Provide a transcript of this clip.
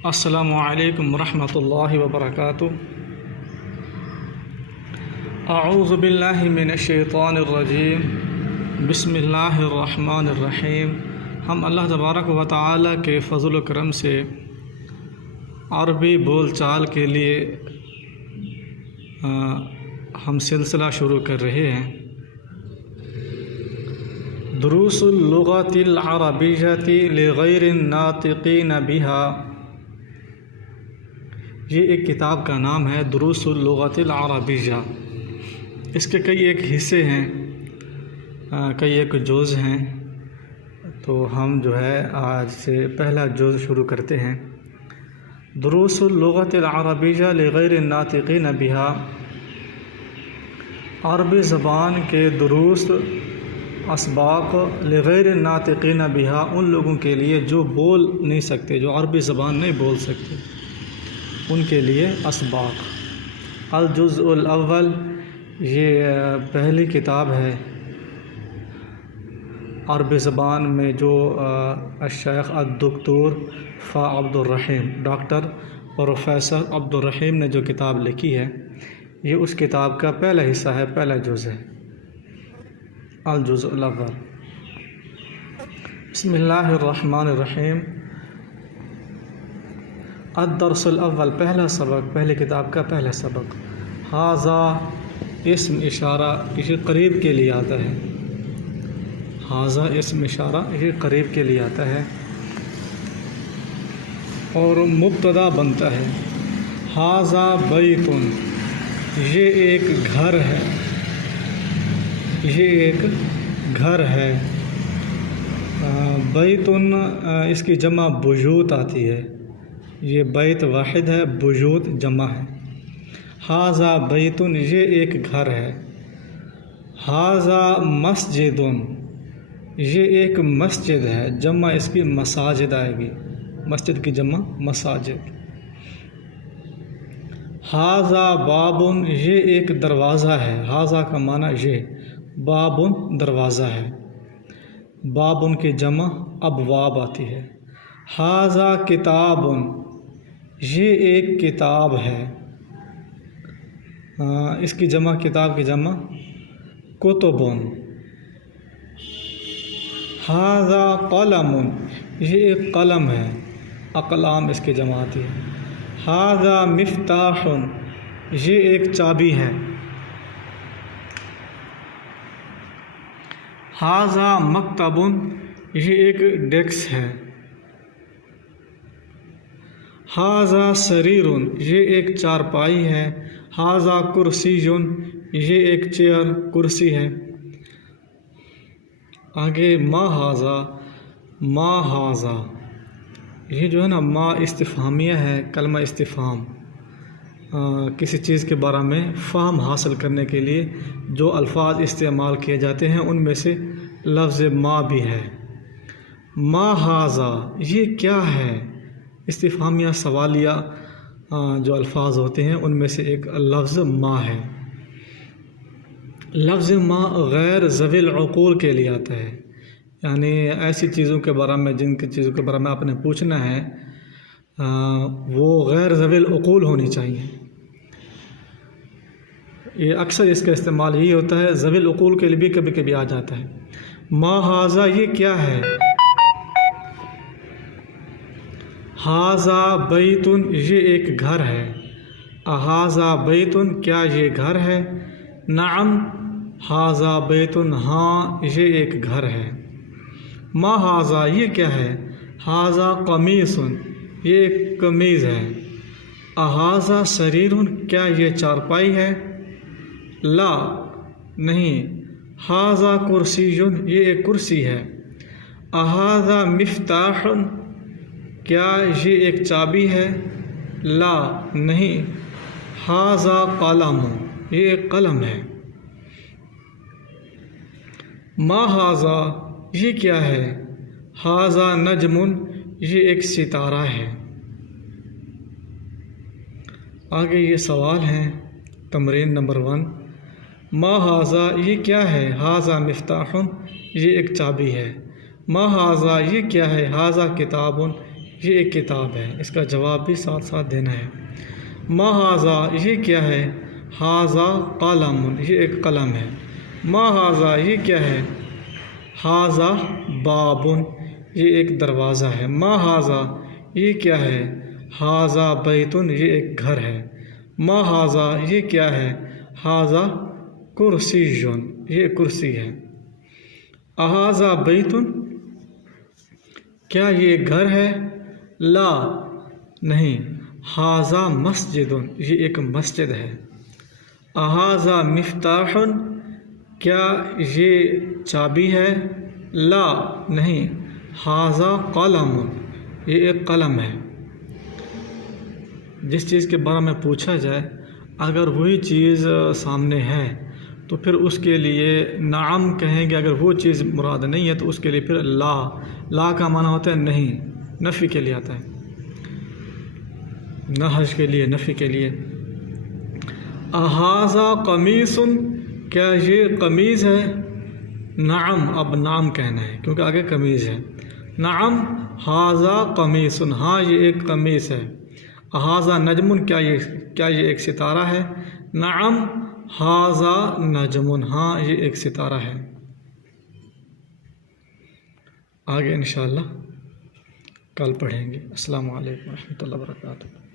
السلام علیکم ورحمۃ اللہ وبرکاتہ۔ اعوذ باللہ من الشیطان الرجیم، بسم اللہ الرحمن الرحیم۔ ہم اللہ تبارک و تعالی کے فضل و کرم سے عربی بول چال کے لیے ہم سلسلہ شروع کر رہے ہیں۔ دروس اللغۃ العربیۃ لغیر الناطقین بها، یہ ایک کتاب کا نام ہے دروس اللغۃ العربیہ۔ اس کے کئی ایک حصے ہیں، کئی ایک جز ہیں، تو ہم آج سے پہلا جز شروع کرتے ہیں۔ دروس اللغۃ العربیہ لغیر الناطقین بها، عربی زبان کے دروس اسباق لغیر الناطقین بها، ان لوگوں کے لیے جو بول نہیں سکتے، جو عربی زبان نہیں بول سکتے، ان کے لیے اسباق۔ الجزء الاول، یہ پہلی کتاب ہے عربی زبان میں جو الشیخ الدکتور عبد الرحیم، ڈاکٹر پروفیسر عبد الرحیم نے جو کتاب لکھی ہے، یہ اس کتاب کا پہلا حصہ ہے، پہلا جز ہے، الجزء الاول۔ بسم اللہ الرحمن الرحیم۔ الدرس الاول، پہلا سبق، پہلی کتاب کا پہلا سبق۔ ھذا اسم اشارہ، یہ قریب کے لیے آتا ہے۔ ھذا اسم اشارہ، یہ قریب کے لیے آتا ہے اور مبتدا بنتا ہے۔ ھذا بیت، یہ ایک گھر ہے، یہ ایک گھر ہے۔ بیت، اس کی جمع بیوت آتی ہے، یہ بیت واحد ہے، بیوت جمع ہے۔ ھذا بیت، یہ ایک گھر ہے۔ ھذا مسجد، یہ ایک مسجد ہے، جمع اس کی مساجد آئے گی، مسجد کی جمع مساجد۔ ھذا باب، یہ ایک دروازہ ہے۔ ھذا کا معنی یہ، باب دروازہ ہے، باب کی جمع ابواب آتی ہے۔ ھذا کتاب، یہ ایک کتاب ہے، اس کی جمع، کتاب کی جمع کتب۔ ھذا قلم، یہ ایک قلم ہے، اقلام اس کی جمع آتی ہے۔ ھذا مفتاح، یہ ایک چابی ہے۔ ھذا مکتب، یہ ایک ڈیسک ہے۔ ھذا سریر، یہ ایک چارپائی ہے۔ ھذا کرسی، یہ ایک چیئر، کرسی ہے۔ آگے ما ھذا، ما ھذا، یہ جو ہے نا ما استفہامیہ ہے، کلمہ استفہام، کسی چیز کے بارے میں فہم حاصل کرنے کے لیے جو الفاظ استعمال کیے جاتے ہیں ان میں سے لفظ ما بھی ہے۔ ما ھذا، یہ کیا ہے؟ استفہامیہ سوالیہ جو الفاظ ہوتے ہیں ان میں سے ایک لفظ ما ہے۔ لفظ ما غیر ذوی العقول کے لیے آتا ہے، یعنی ایسی چیزوں کے بارے میں، جن کی چیزوں کے بارے میں آپ نے پوچھنا ہے وہ غیر ذوی العقول ہونی چاہیے۔ یہ اکثر اس کا استعمال یہی ہوتا ہے، ذوی العقول کے لیے بھی کبھی کبھی آ جاتا ہے۔ ما ھذا، یہ کیا ہے؟ ھذا بیت، یہ ایک گھر ہے۔ اھذا بیت، کیا یہ گھر ہے؟ نعم ھذا بیت، ہاں یہ ایک گھر ہے۔ ما ھذا، یہ کیا ہے؟ ھذا قمیص، یہ ایک قمیض ہے۔ اھذا سریر، کیا یہ چارپائی ہے؟ لا، نہیں۔ ھذا کرسی، یہ ایک کرسی ہے۔ اھذا مفتاح، کیا یہ ایک چابی ہے؟ لا، نہیں۔ ھذا قلم، یہ ایک قلم ہے۔ ما ھذا، یہ کیا ہے؟ ھذا نجم، یہ ایک ستارہ ہے۔ آگے یہ سوال ہیں، تمرین نمبر 1۔ ما ھذا، یہ کیا ہے؟ ھذا مفتاح، یہ ایک چابی ہے۔ ما ھذا، یہ کیا ہے؟ ھذا کتاب، یہ ایک کتاب ہے، اس کا جواب بھی ساتھ ساتھ دینا ہے۔ ما ھذا یہ کیا ہے، ھذا قلم یہ ایک قلم ہے۔ ما ھذا یہ کیا ہے، ھذا باب یہ ایک دروازہ ہے۔ ما ھذا یہ کیا ہے، ھذا بیت یہ ایک گھر ہے۔ ما ھذا یہ کیا ہے، ھذا کرسی یہ ایک کرسی ہے۔ اھذا بیت کیا یہ ایک گھر ہے، لا نہیں، ھذا مسجد یہ ایک مسجد ہے۔ اھذا مفتاح کیا یہ چابی ہے، لا نہیں، ھذا قلم یہ ایک قلم ہے۔ جس چیز کے بارے میں پوچھا جائے اگر وہی چیز سامنے ہے تو پھر اس کے لیے نعم کہیں گے، اگر وہ چیز مراد نہیں ہے تو اس کے لیے پھر لا کا معنی ہوتا ہے نہیں، نفی کے لیے آتا ہے، نہج کے لیے، نفی کے لیے۔ اھذا قمیص کیا یہ قمیض ہے، نعم اب نعم کہنا ہے کیونکہ آگے قمیض ہے۔ نعم ھذا قمیص ہاں یہ ایک قمیص ہے۔ اھذا نجم کیا یہ ایک ستارہ ہے، نعم ھذا نجم ہاں یہ ایک ستارہ ہے۔ آگے انشاءاللہ کل پڑھیں گے۔ السلام علیکم ورحمۃ اللہ وبرکاتہ۔